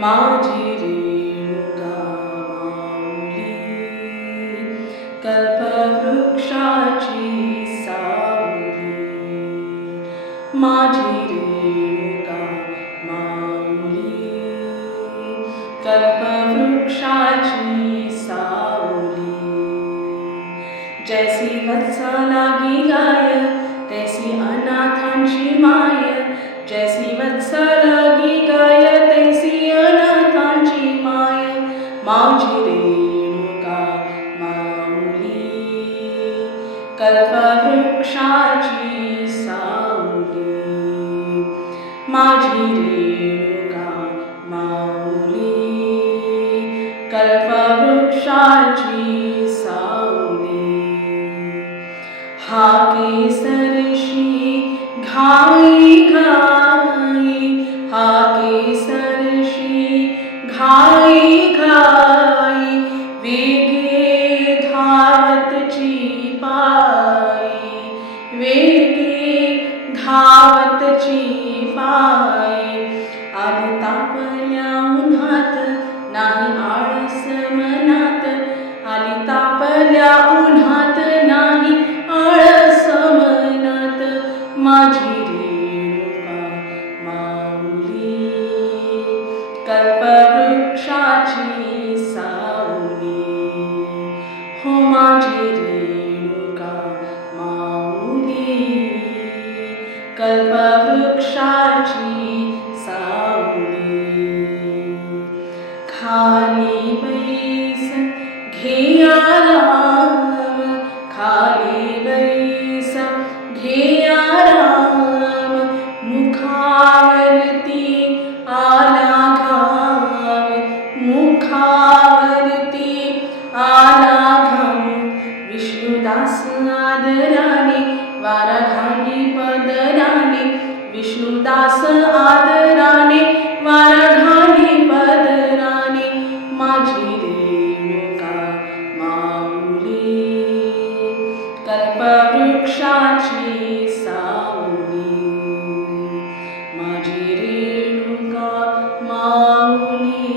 माझी रेणुका माऊली कल्पवृक्षाची सावली, माझी रेणुका माऊली कल्पवृक्षाची सावली, जैसी वत्सा लागी गाय तैसी अनाथांची माय, जैसी वत्सा लागी गाय तैसी अनाथांची माय, माझी रेणुका माऊली कल्पवृक्षाची सावली, माझी रेणुका माऊली कल्पवृक्षाची सावली, हा केसरशी घाई घाई, हा केसरशी घाई घाई, वेगे धावतची पायी, वेगे धावतची पायी, आली तापल्या उन्हात नाही आळस मनात, आली तापल्या उन्हात नाही आळस मनात, माझी रेणुका माऊली कल्पवृक्षाची सावली, हो माझी रेणुका माऊली कल्पवृक्षाची सावली, खाली बैस घे आराम, खाली बैस घे आराम, मुखावरती आला घाम, मुखावरती आला घाम, विष्णुदास आदराने वारा घाली पदराने, विष्णुदास आदराने वारा घाली पदराने, माझी रेणुका माऊली कल्पवृक्षाची सावली, माझी रेणुका माऊली,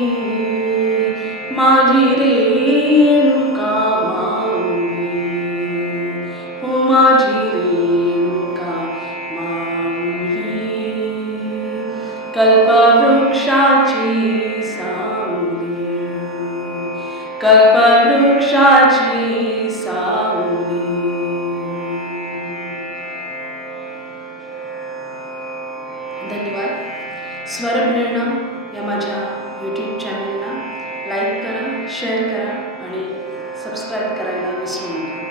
माझी रेणुका माऊली, हो माझी रेणुका माऊली कल्पवृक्षाची सावली, कल्पवृक्षाची सावली. धन्यवाद. स्वरप्रेरणा या माझ्या यूट्यूब चॅनलला लाईक करा, शेअर करा आणि सबस्क्राईब करायला विसरू नका.